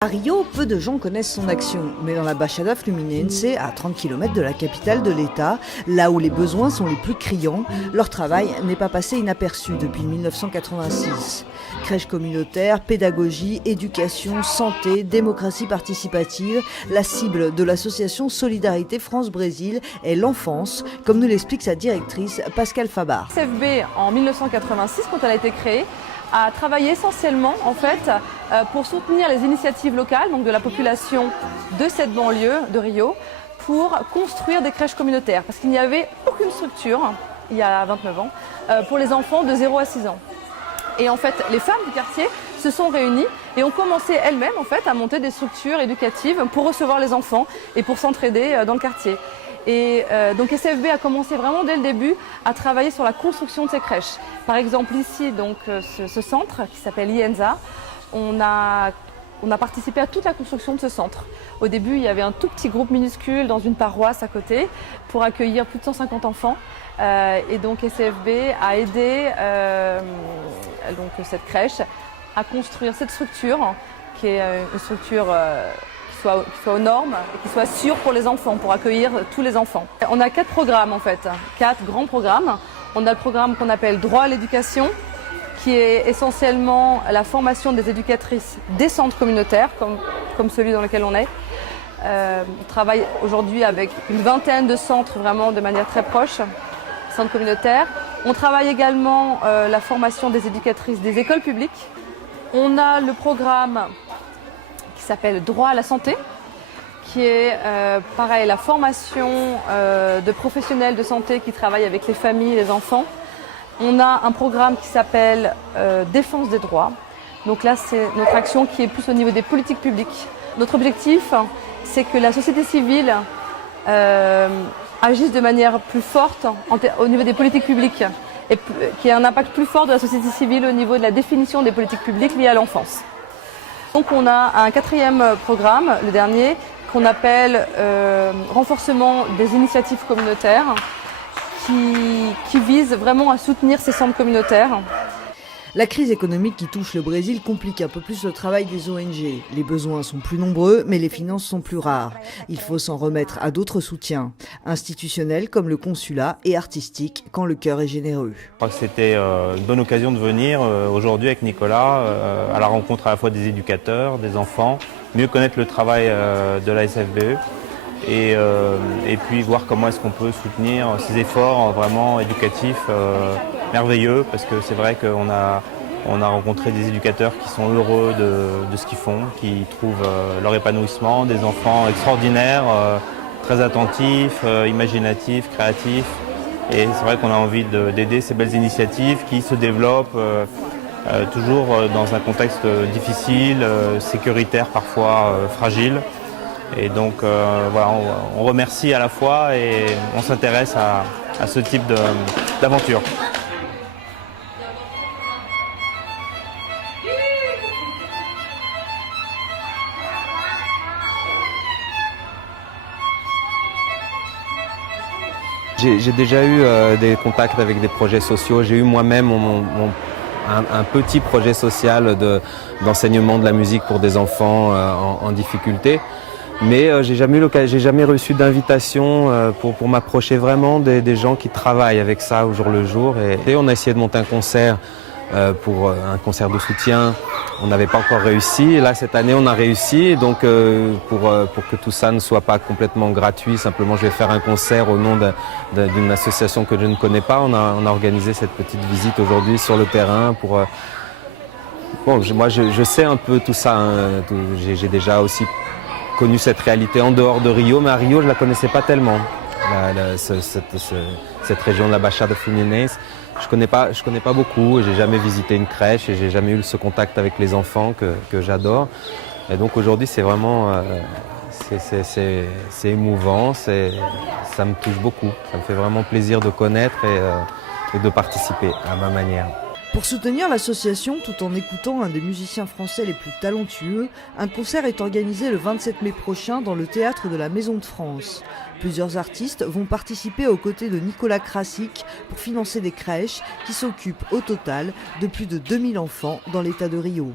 À Rio, peu de gens connaissent son action, mais dans la Baixada Fluminense, à 30 km de la capitale de l'État, là où les besoins sont les plus criants, leur travail n'est pas passé inaperçu depuis 1986. Crèche communautaire, pédagogie, éducation, santé, démocratie participative, la cible de l'association Solidarité France-Brésil est l'enfance, comme nous l'explique sa directrice Pascal Fabar. SFB, en 1986, quand elle a été créée, a travaillé essentiellement pour soutenir les initiatives locales, donc de la population de cette banlieue de Rio, pour construire des crèches communautaires. Parce qu'il n'y avait aucune structure, il y a 29 ans, pour les enfants de 0 à 6 ans. Et en fait, les femmes du quartier se sont réunies et ont commencé elles-mêmes à monter des structures éducatives pour recevoir les enfants et pour s'entraider dans le quartier. Et donc SFB a commencé vraiment dès le début à travailler sur la construction de ces crèches. Par exemple ici, ce centre qui s'appelle IENSA, on a participé à toute la construction de ce centre. Au début, il y avait un tout petit groupe minuscule dans une paroisse à côté pour accueillir plus de 150 enfants. Et donc SFB a aidé cette crèche à construire cette structure qui est une structure qui soit aux normes et qui soit sûre pour les enfants, pour accueillir tous les enfants. On a 4 programmes 4 grands programmes. On a le programme qu'on appelle Droit à l'éducation, qui est essentiellement la formation des éducatrices des centres communautaires, comme celui dans lequel on est. On travaille aujourd'hui avec une vingtaine de centres vraiment de manière très proche, centres communautaires. On travaille également la formation des éducatrices des écoles publiques. On a le programme qui s'appelle Droit à la santé, qui est pareil, la formation de professionnels de santé qui travaillent avec les familles et les enfants. On a un programme qui s'appelle Défense des droits. Donc là, c'est notre action qui est plus au niveau des politiques publiques. Notre objectif, c'est que la société civile agisse de manière plus forte au niveau des politiques publiques et qu'il y ait un impact plus fort de la société civile au niveau de la définition des politiques publiques liées à l'enfance. Donc on a un 4e programme, le dernier, qu'on appelle renforcement des initiatives communautaires qui vise vraiment à soutenir ces centres communautaires. La crise économique qui touche le Brésil complique un peu plus le travail des ONG. Les besoins sont plus nombreux, mais les finances sont plus rares. Il faut s'en remettre à d'autres soutiens, institutionnels comme le consulat et artistiques quand le cœur est généreux. Je crois que c'était une bonne occasion de venir aujourd'hui avec Nicolas à la rencontre à la fois des éducateurs, des enfants, mieux connaître le travail de la SFBE et puis voir comment est-ce qu'on peut soutenir ces efforts vraiment éducatifs merveilleux, parce que c'est vrai qu'on a rencontré des éducateurs qui sont heureux de ce qu'ils font, qui trouvent leur épanouissement, des enfants extraordinaires, très attentifs, imaginatifs, créatifs. Et c'est vrai qu'on a envie d'aider ces belles initiatives qui se développent toujours dans un contexte difficile, sécuritaire parfois fragile. Et donc voilà, on remercie à la fois et on s'intéresse à ce type d'aventure. J'ai déjà eu des contacts avec des projets sociaux. J'ai eu moi-même un petit projet social d'enseignement de la musique pour des enfants en difficulté. Mais j'ai jamais reçu d'invitation pour m'approcher vraiment des gens qui travaillent avec ça au jour le jour. Et on a essayé de monter un concert pour un concert de soutien. On n'avait pas encore réussi. Et là, cette année, on a réussi. Donc, pour que tout ça ne soit pas complètement gratuit, simplement, je vais faire un concert au nom d'une association que je ne connais pas. On a organisé cette petite visite aujourd'hui sur le terrain pour... Bon, moi, je sais un peu tout ça. Hein. J'ai déjà aussi connu cette réalité en dehors de Rio, mais à Rio, je ne la connaissais pas tellement. Cette région de la Baixada Fluminense, je connais pas beaucoup. J'ai jamais visité une crèche et j'ai jamais eu ce contact avec les enfants que j'adore. Et donc aujourd'hui, c'est vraiment, c'est émouvant, ça me touche beaucoup. Ça me fait vraiment plaisir de connaître et de participer à ma manière. Pour soutenir l'association tout en écoutant un des musiciens français les plus talentueux, un concert est organisé le 27 mai prochain dans le théâtre de la Maison de France. Plusieurs artistes vont participer aux côtés de Nicolas Krasik pour financer des crèches qui s'occupent au total de plus de 2000 enfants dans l'état de Rio.